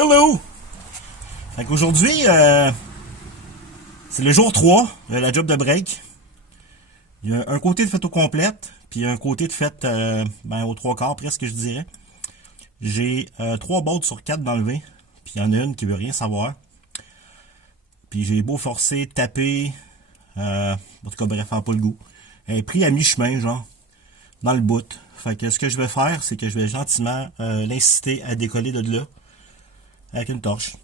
Hello! Fait qu'aujourd'hui, c'est le jour 3 de la job de break. Il y a un côté de fait au complète, puis un côté de fait aux 3/4 presque, je dirais. J'ai 3 bottes sur 4 d'enlever, puis il y en a une qui veut rien savoir. Puis j'ai beau forcer, taper, en tout cas bref, pas le goût. Elle est pris à mi-chemin, genre, dans le bout. Fait que ce que je vais faire, c'est que je vais gentiment l'inciter à décoller de là, avec une torche.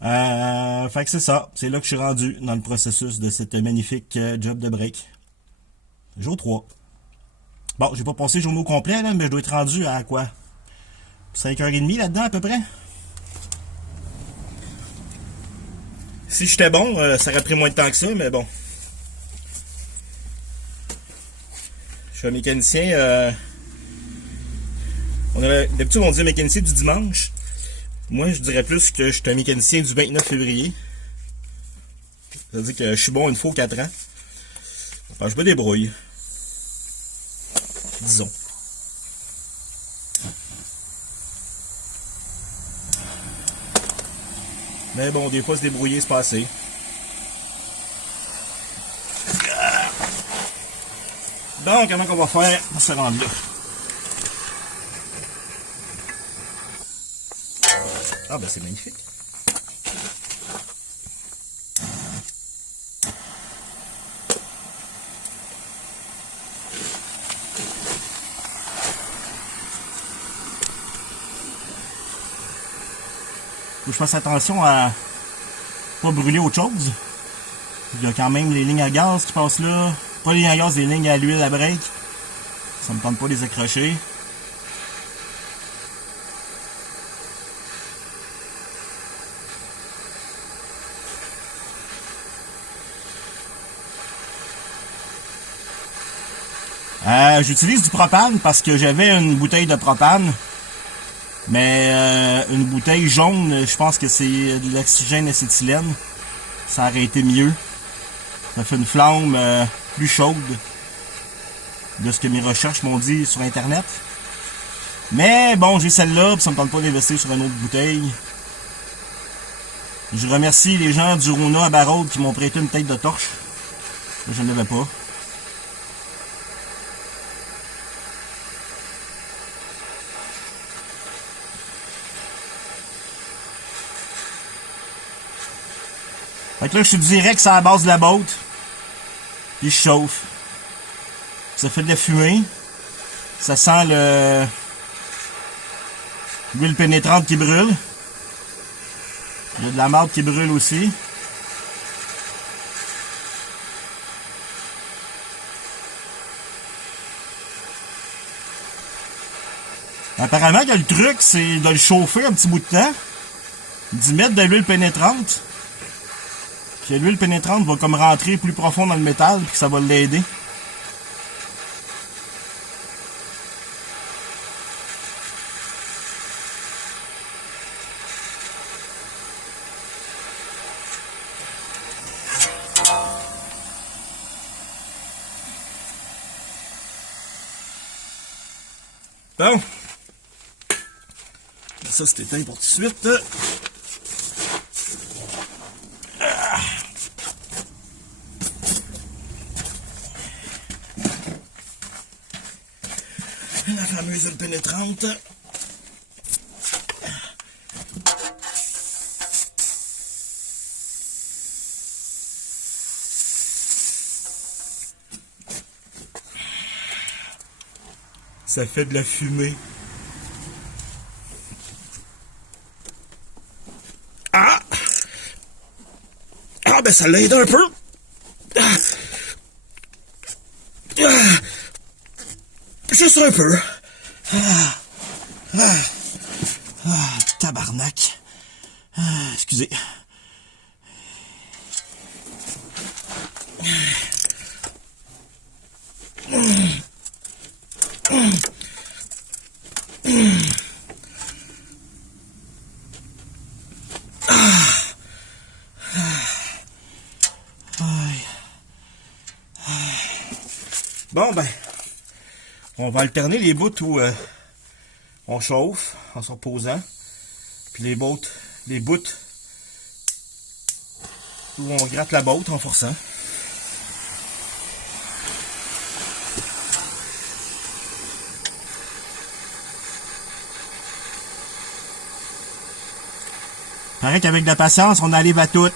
Fait que c'est ça. C'est là que je suis rendu dans le processus de cette magnifique job de break. Jour 3. Bon, j'ai pas passé le journée au complet, là, mais je dois être rendu à quoi? 5h30 là-dedans, à peu près? Si j'étais bon, ça aurait pris moins de temps que ça, mais bon. Je suis un mécanicien... d'habitude, on dit mécanicien du dimanche. Moi, je dirais plus que je suis un mécanicien du 29 février. Ça veut dire que je suis bon une fois aux 4 ans. Enfin, je me débrouille. Disons. Mais bon, des fois, se débrouiller, c'est pas assez. Donc, comment on va faire pour se rendre là? Ah ben c'est magnifique. Faut que je fasse attention à pas brûler autre chose. Il y a quand même les lignes à gaz qui passent là. Pas les lignes à gaz, les lignes à l'huile à break. Ça me tente pas de les accrocher. J'utilise du propane parce que j'avais une bouteille de propane. Mais une bouteille jaune, je pense que c'est de l'oxygène acétylène. Ça aurait été mieux. Ça fait une flamme plus chaude de ce que mes recherches m'ont dit sur internet. Mais bon, j'ai celle-là, puis ça me tente pas d'investir sur une autre bouteille. Je remercie les gens du Rona à Barraude qui m'ont prêté une tête de torche. Je ne l'avais pas. Fait que là, je suis direct sur la base de la botte. Puis je chauffe. Ça fait de la fumée. Ça sent l'huile pénétrante qui brûle. Il y a de la marde qui brûle aussi. Apparemment, le truc, c'est de le chauffer un petit bout de temps. D'y mettre de l'huile pénétrante. Puis l'huile pénétrante va comme rentrer plus profond dans le métal, puis ça va l'aider. Bon. Ça, c'est éteint pour tout de suite. La fameuse huile pénétrante. Ça fait de la fumée. Ah! Ah ben ça l'aide un peu. Juste un peu. Tabarnak. Excusez. Bon ben, on va alterner les bouts où on chauffe en se reposant. Puis les bouts où on gratte la botte en forçant. Paraît qu'avec de la patience, on arrive à tout.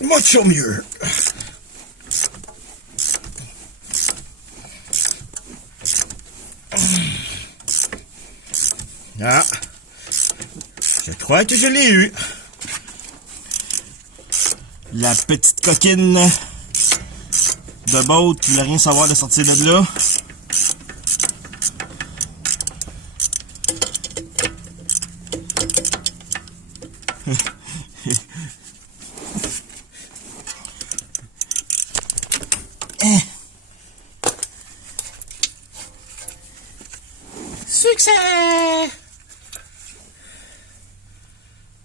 Mucho mieux. Ah, je crois que je l'ai eu. La petite coquine de boat qui n'a rien savoir de sortir de là. Succès!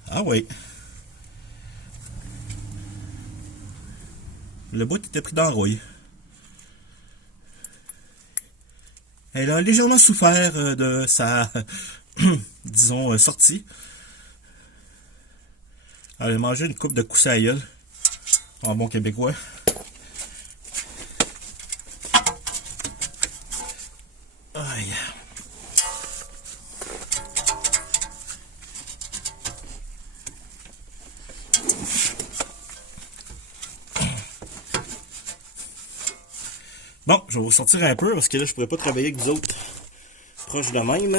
Ah oui. Le bout était pris dans la rouille. Elle a légèrement souffert de sa, disons, sortie. Elle a mangé une coupe de coups à la gueule, en bon québécois. Aïe. Bon, je vais vous sortir un peu parce que là, je pourrais pas travailler avec vous autres proches de même.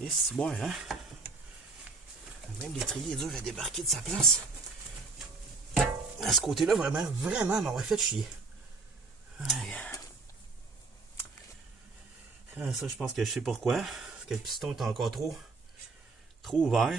Et c'est bon, hein? Même l'étrier est dur à débarquer de sa place. À ce côté-là, vraiment, m'aurait fait chier. Ça, je pense que je sais pourquoi. Parce que le piston est encore trop ouvert.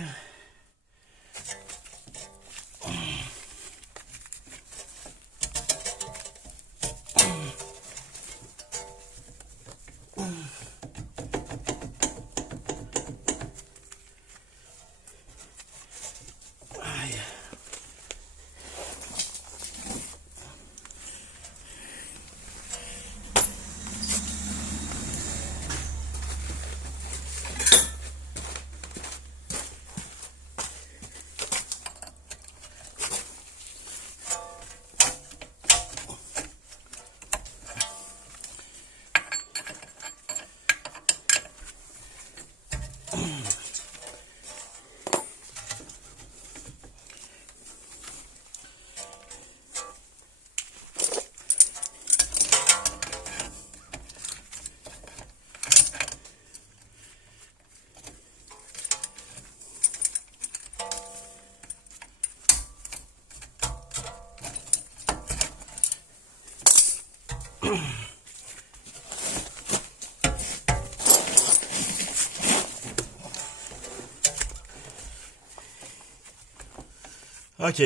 OK.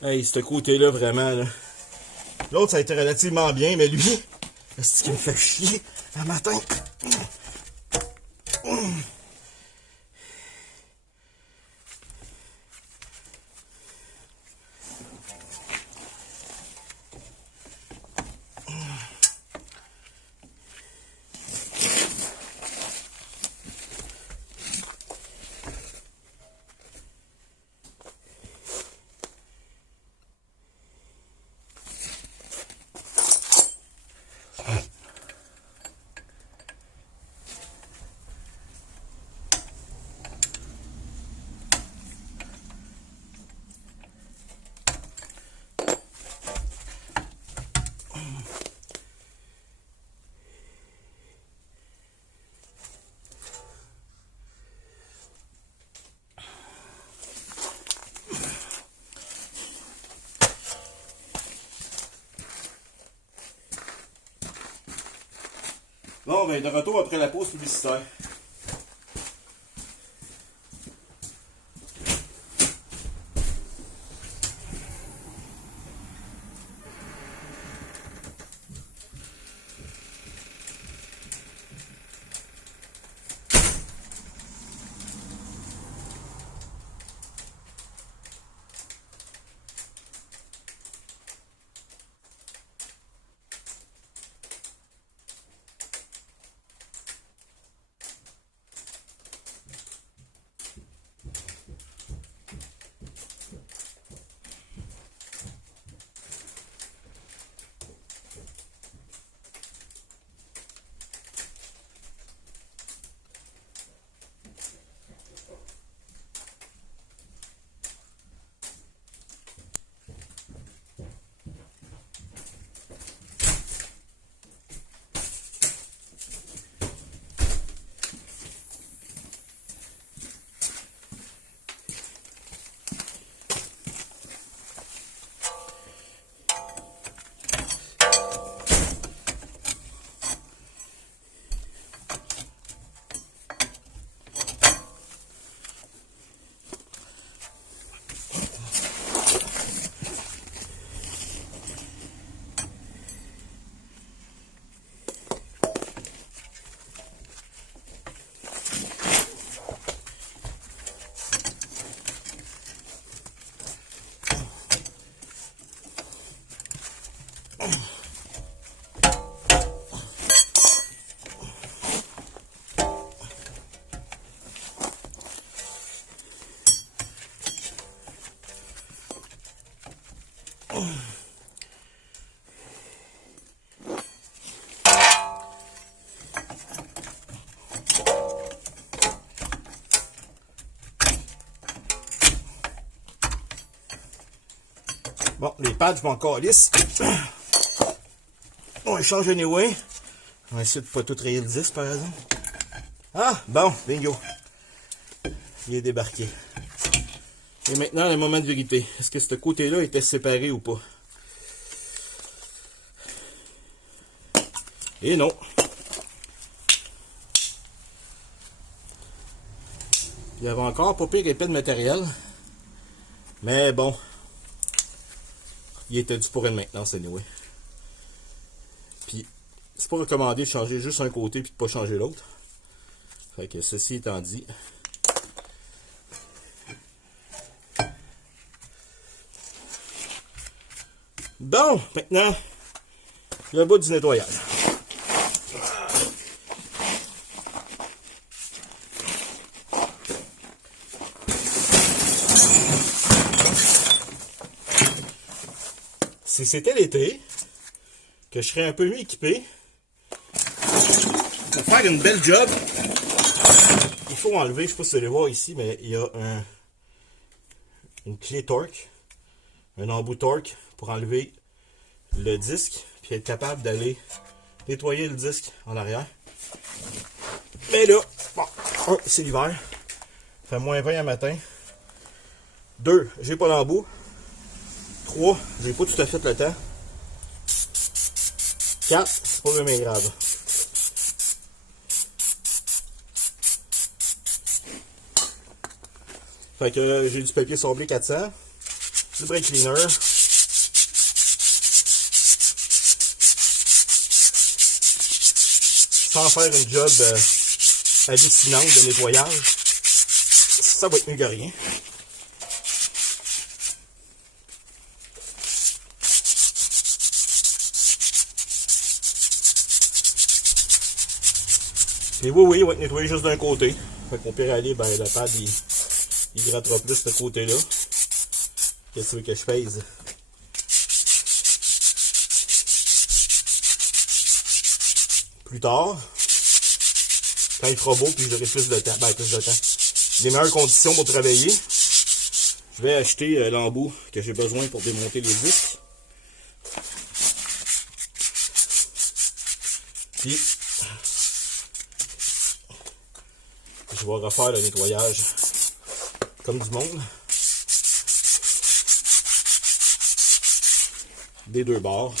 Hey, ce côté-là, vraiment, là. L'autre, ça a été relativement bien, mais lui, c'est ce qui me fait chier un matin. Bon, ben de retour après la pause publicitaire. Bon, les pads, je m'en calisse. On les change anyway. On va essayer de pas tout rayer le disque, par exemple. Ah, bon, bingo. Il est débarqué. Et maintenant, le moment de vérité. Est-ce que ce côté-là était séparé ou pas? Et non. Il y avait encore pas pire épais de matériel. Mais bon. Il était dû pour une maintenance, anyway. Puis, c'est pas recommandé de changer juste un côté puis de pas changer l'autre. Fait que ceci étant dit. Bon, maintenant, le bout du nettoyage. Si c'était l'été, que je serais un peu mieux équipé, pour faire une belle job, il faut enlever, je ne sais pas si vous allez voir ici, mais il y a une clé torque, un embout torque pour enlever le disque, puis être capable d'aller nettoyer le disque en arrière. Mais là, bon, c'est l'hiver, il fait moins 20 un matin. 2, j'ai pas l'embout. 3, j'ai pas tout à fait le temps. 4, c'est pas vraiment grave. Fait que j'ai du papier sablé 400, du brake cleaner, sans faire une job hallucinante de nettoyage, ça va être mieux que rien. Et oui, on va être nettoyé juste d'un côté. Fait qu'on peut aller, ben, le pad, il grattera plus ce côté-là. Qu'est-ce que je fasse? Plus tard, quand il fera beau, puis j'aurai plus de temps, des meilleures conditions pour travailler, je vais acheter l'embout que j'ai besoin pour démonter les disques. Puis, je vais refaire le nettoyage comme du monde. Des deux bords.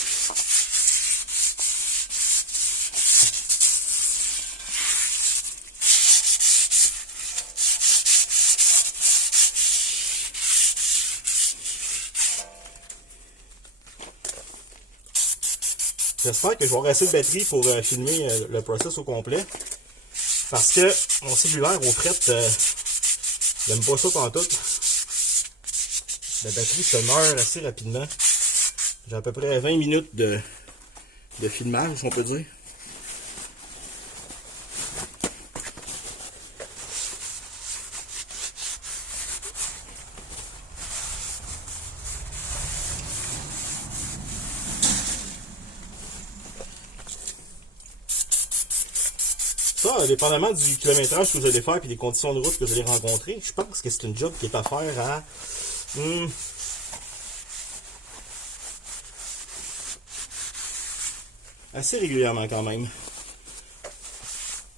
J'espère que je vais avoir assez de batterie pour filmer le process au complet. Parce que mon cellulaire au fret, j'aime pas ça pendant tout. La batterie se meurt assez rapidement. J'ai à peu près 20 minutes de filmage, on peut dire. Ça, dépendamment du kilométrage que vous allez faire et des conditions de route que vous allez rencontrer, je pense que c'est une job qui est à faire à... assez régulièrement quand même.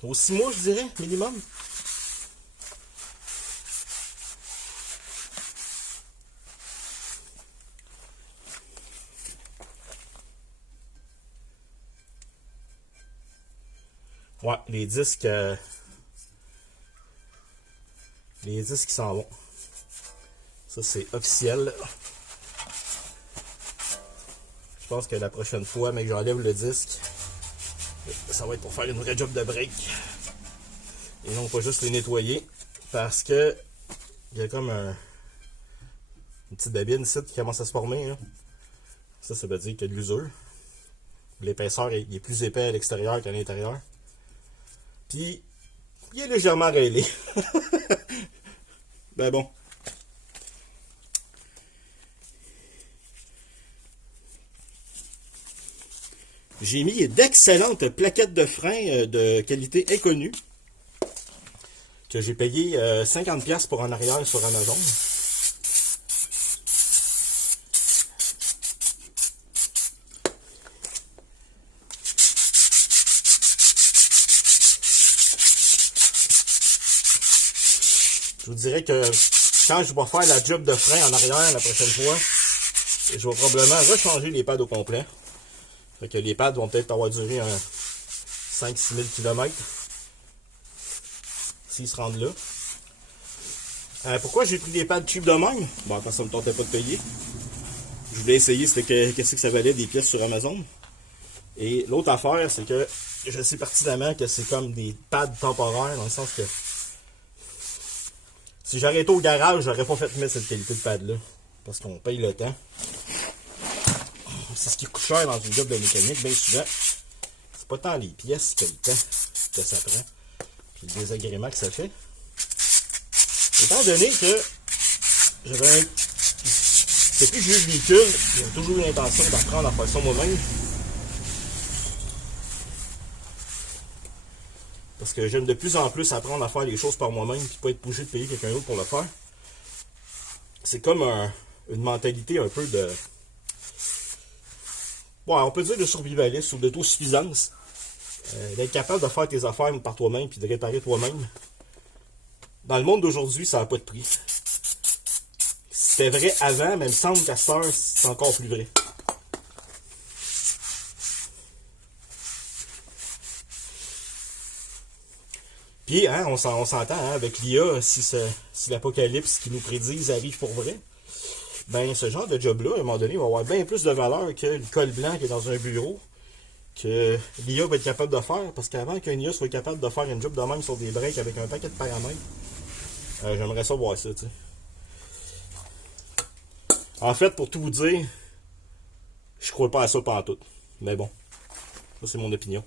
Aux 6 mois, je dirais, minimum. Ouais, les disques ils s'en vont. Ça, c'est officiel. Je pense que la prochaine fois, mais que j'enlève le disque, ça va être pour faire une vraie job de break. Et non pas juste les nettoyer. Parce que il y a comme une petite babine ici qui commence à se former. Là. Ça veut dire qu'il y a de l'usure. L'épaisseur il est plus épais à l'extérieur qu'à l'intérieur. Puis, il est légèrement rêlé. Ben bon. J'ai mis d'excellentes plaquettes de frein de qualité inconnue que j'ai payé 50$ pour en arrière sur Amazon. Je vous dirais que quand je vais faire la job de frein en arrière la prochaine fois, je vais probablement rechanger les pads au complet. Fait que les pads vont peut-être avoir duré 5-6 000 km. S'ils se rendent là. Pourquoi j'ai pris des pads cheap de même? Bon, parce que ça me tentait pas de payer. Je voulais essayer qu'est-ce que ça valait des pièces sur Amazon. Et l'autre affaire, c'est que je sais pertinemment que c'est comme des pads temporaires, dans le sens que si j'arrêtais au garage, j'aurais pas fait mettre cette qualité de pad-là. Parce qu'on paye le temps. C'est ce qui coûte cher dans une job de mécanique, bien souvent. C'est pas tant les pièces que le temps que ça prend. Puis le désagrément que ça fait. Étant donné que j'avais depuis que j'ai eu le véhicule, j'ai toujours eu l'intention d'apprendre à faire ça moi-même. Parce que j'aime de plus en plus apprendre à faire les choses par moi-même et pas être obligé de payer quelqu'un d'autre pour le faire. C'est comme une mentalité un peu de... Ouais, on peut dire de survivalisme ou d'autosuffisance. D'être capable de faire tes affaires par toi-même puis de réparer toi-même. Dans le monde d'aujourd'hui, ça n'a pas de prix. C'était vrai avant, mais il me semble qu'à cette heure, c'est encore plus vrai. Puis, hein, on s'entend, hein, avec l'IA, si l'apocalypse qui nous prédisent arrive pour vrai, ben ce genre de job-là, à un moment donné, va avoir bien plus de valeur que le col blanc qui est dans un bureau, que l'IA va être capable de faire, parce qu'avant qu'un IA soit capable de faire une job de même sur des breaks avec un paquet de paramètres, j'aimerais ça voir ça, tu sais. En fait, pour tout vous dire, je crois pas à ça pantoute. Mais bon, ça c'est mon opinion.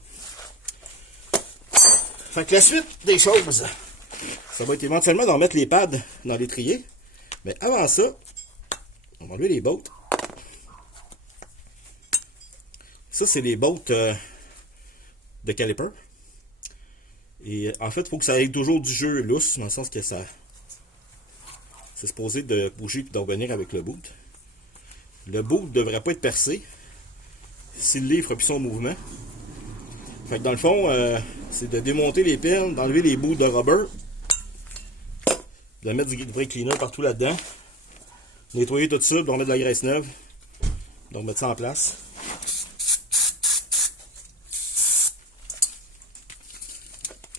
Fait que la suite des choses, ça va être éventuellement d'en mettre les pads dans l'étrier. Mais avant ça, on va enlever les bolts. Ça, c'est les bolts de caliper. Et en fait, il faut que ça ait toujours du jeu lousse, dans le sens que ça... C'est supposé de bouger et de revenir avec le boot. Le boot ne devrait pas être percé. S'il l'est, il fera plus son mouvement. Fait que dans le fond, c'est de démonter les pelles, d'enlever les bouts de rubber, de mettre du brake cleaner partout là-dedans, nettoyer tout ça, de remettre de la graisse neuve, de remettre ça en place.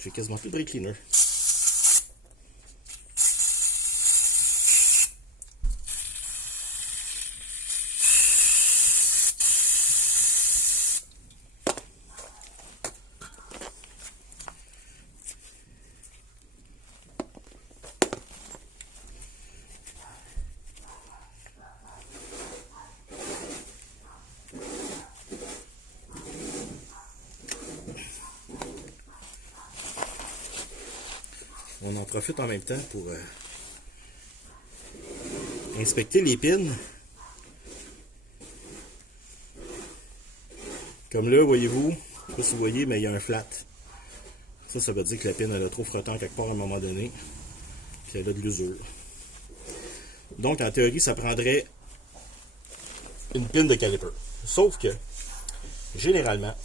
J'ai quasiment plus de brake cleaner. on en profite en même temps pour inspecter les pins. Comme là, voyez-vous, je ne sais pas si vous voyez, mais il y a un flat. Ça veut dire que la pin elle a trop frottant quelque part à un moment donné. Puis elle a de l'usure. Donc, en théorie, ça prendrait une pin de caliper. Sauf que, généralement,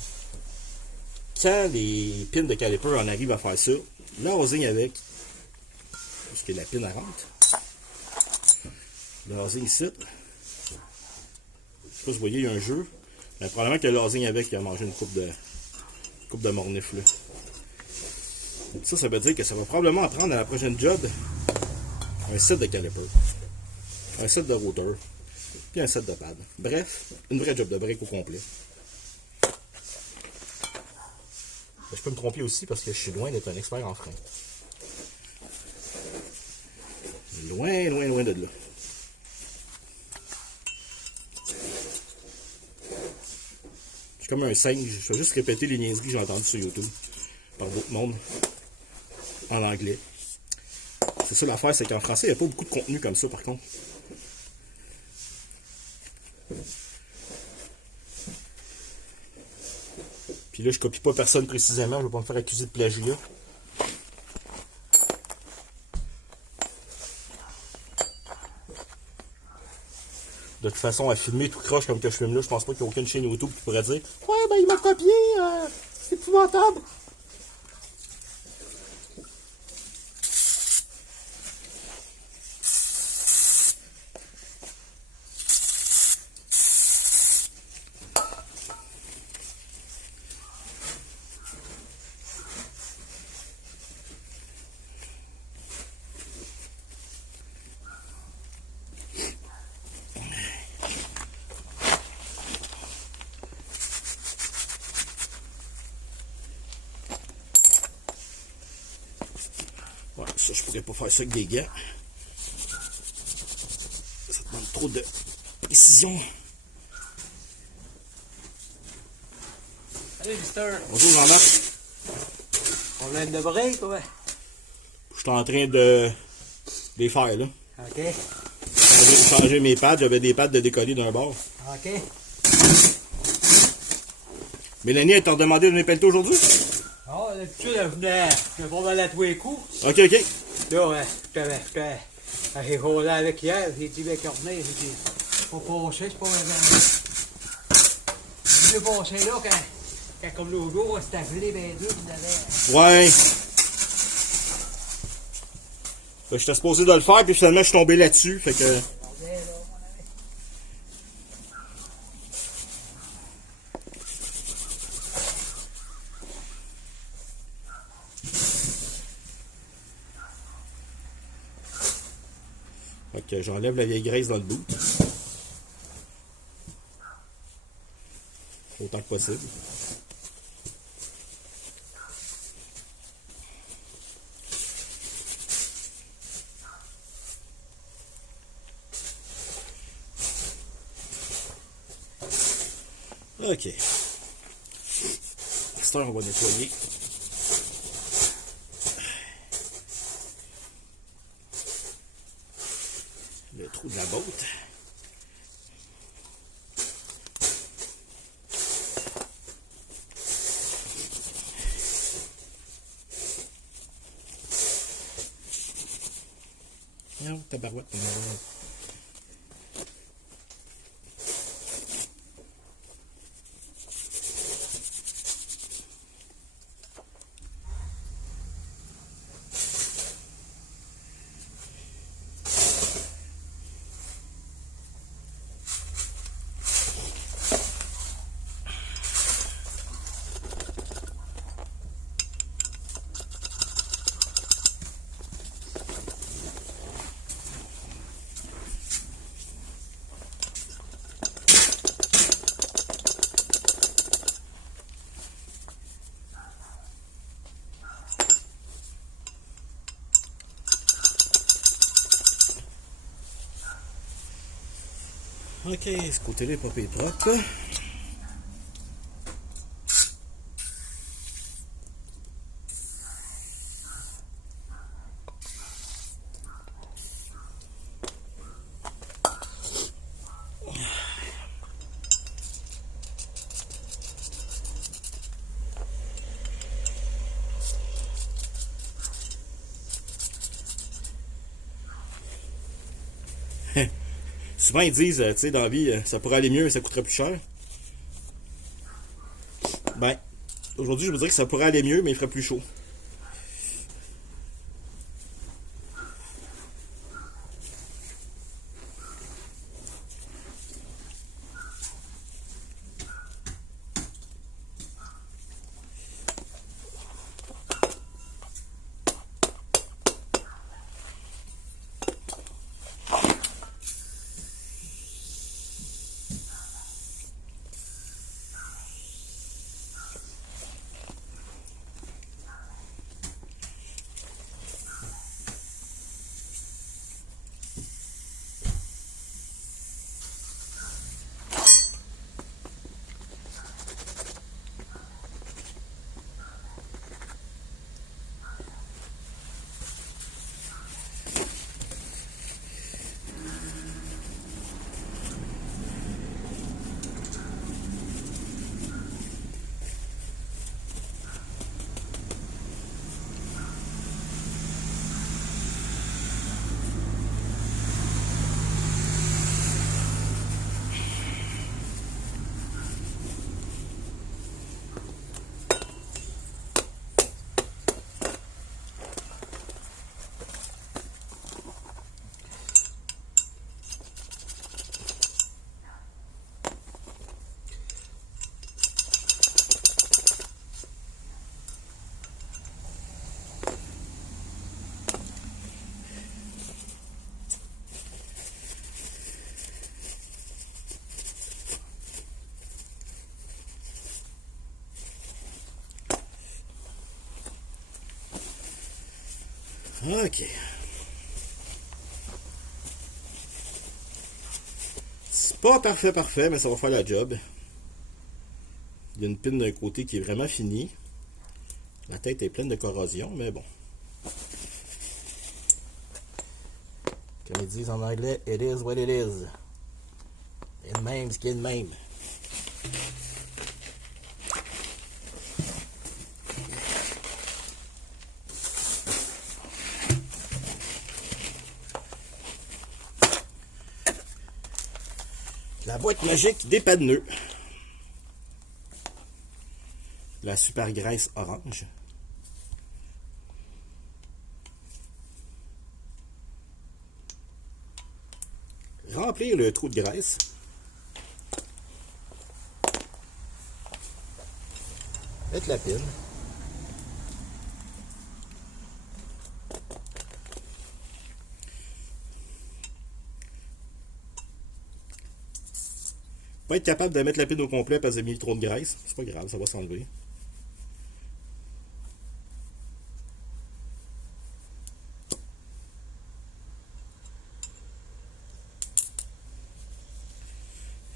quand les pins de caliper en arrivent à faire ça, là, on zigne avec, parce que la pin elle rentre. Là, on zigne ici. Je ne sais pas si vous voyez, il y a un jeu. Mais probablement que le lasing avec, il a mangé une coupe de mornif, là. Ça veut dire que ça va probablement prendre à la prochaine job un set de caliper, un set de rotor, puis un set de pad. Bref, une vraie job de break au complet. Je peux me tromper aussi parce que je suis loin d'être un expert en frein. Loin, loin, loin de là. Je suis comme un singe. Je vais juste répéter les niaiseries que j'ai entendues sur YouTube par d'autres mondes en anglais. C'est ça l'affaire, c'est qu'en français, il n'y a pas beaucoup de contenu comme ça par contre. Puis là, je copie pas personne précisément, je ne vais pas me faire accuser de plagiat. De toute façon, à filmer tout croche comme que je filme là, je pense pas qu'il y a aucune chaîne YouTube qui pourrait dire « Ouais, ben il m'a copié, c'est épouvantable! » Ouais, ça, je pourrais pas faire ça avec des gants. Ça demande trop de précision. Salut, Mister. Bonjour, Jean-Marc. Problème de break, ouais. Je suis en train de les faire, là. OK. Changer mes pads. J'avais des pads de décoller d'un bord. OK. Mélanie, elle t'a redemandé de donner pelleter aujourd'hui? Ah, d'habitude, je venais pas mal à tous les coups. OK, OK. Là, j'ai roulé avec hier, j'ai dit, avec Corneille, j'ai dit, faut passer, c'est pas vraiment. J'ai passé là, quand comme l'autre jour, c'était gelé, ben dur, vous avez. Ouais. Ben, j'étais supposé de le faire, puis finalement, je suis tombé là-dessus. Fait que. Fait que j'enlève la vieille graisse dans le boot. Autant que possible. OK. À cette heure, on va nettoyer. Le trou de la botte. Non, tabarouette. OK, ce côté-là est pas pire propre. Souvent ils disent, tu sais, dans la vie, ça pourrait aller mieux, mais ça coûterait plus cher. Ben, aujourd'hui, je vous dirais que ça pourrait aller mieux, mais il ferait plus chaud. Ok. C'est pas parfait, mais ça va faire la job. Il y a une pine d'un côté qui est vraiment finie. La tête est pleine de corrosion, mais bon. Comme ils disent en anglais, it is what it is. Et de même, ce qui est de même. La boîte magique des pas de nœuds. La super graisse orange. Remplir le trou de graisse. Mettre la pile. Pas être capable de mettre la pile au complet parce que j'ai mis trop de graisse. C'est pas grave, ça va s'enlever.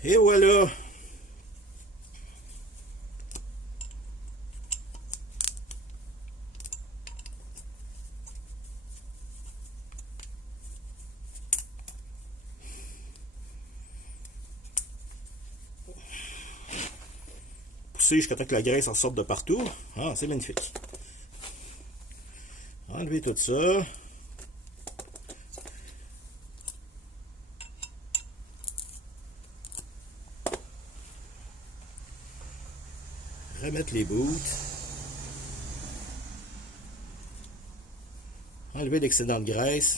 Et voilà! Pousser jusqu'à temps que la graisse en sorte de partout. Ah, c'est magnifique. Enlever tout ça. Remettre les bouts. Enlever l'excédent de graisse.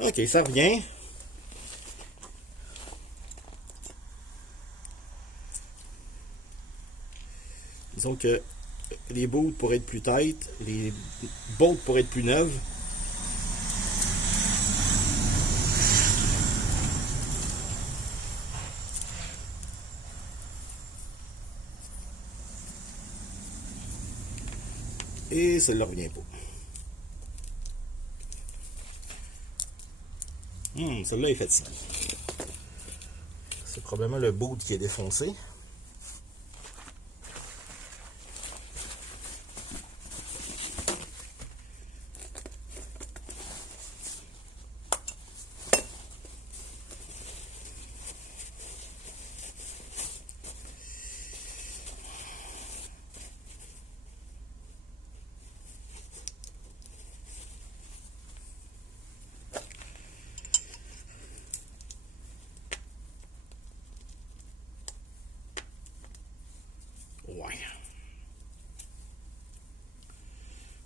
Ok, ça revient. Disons que les bolts pourraient être plus tight, les bolts pourraient être plus neuves. Et celle-là revient pas. Celle-là est fatiguée. C'est probablement le boot qui est défoncé.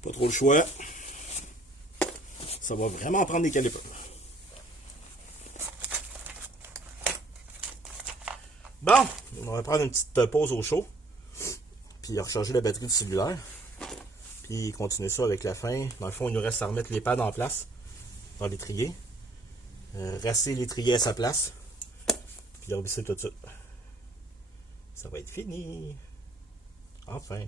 Pas trop le choix. Ça va vraiment prendre des calipers. Bon, on va prendre une petite pause au chaud. Puis recharger la batterie du cellulaire. Puis continuer ça avec la fin. Dans le fond, il nous reste à remettre les pads en place dans l'étrier. Rasser l'étrier à sa place. Puis revisser tout ça. Ça va être fini. Enfin.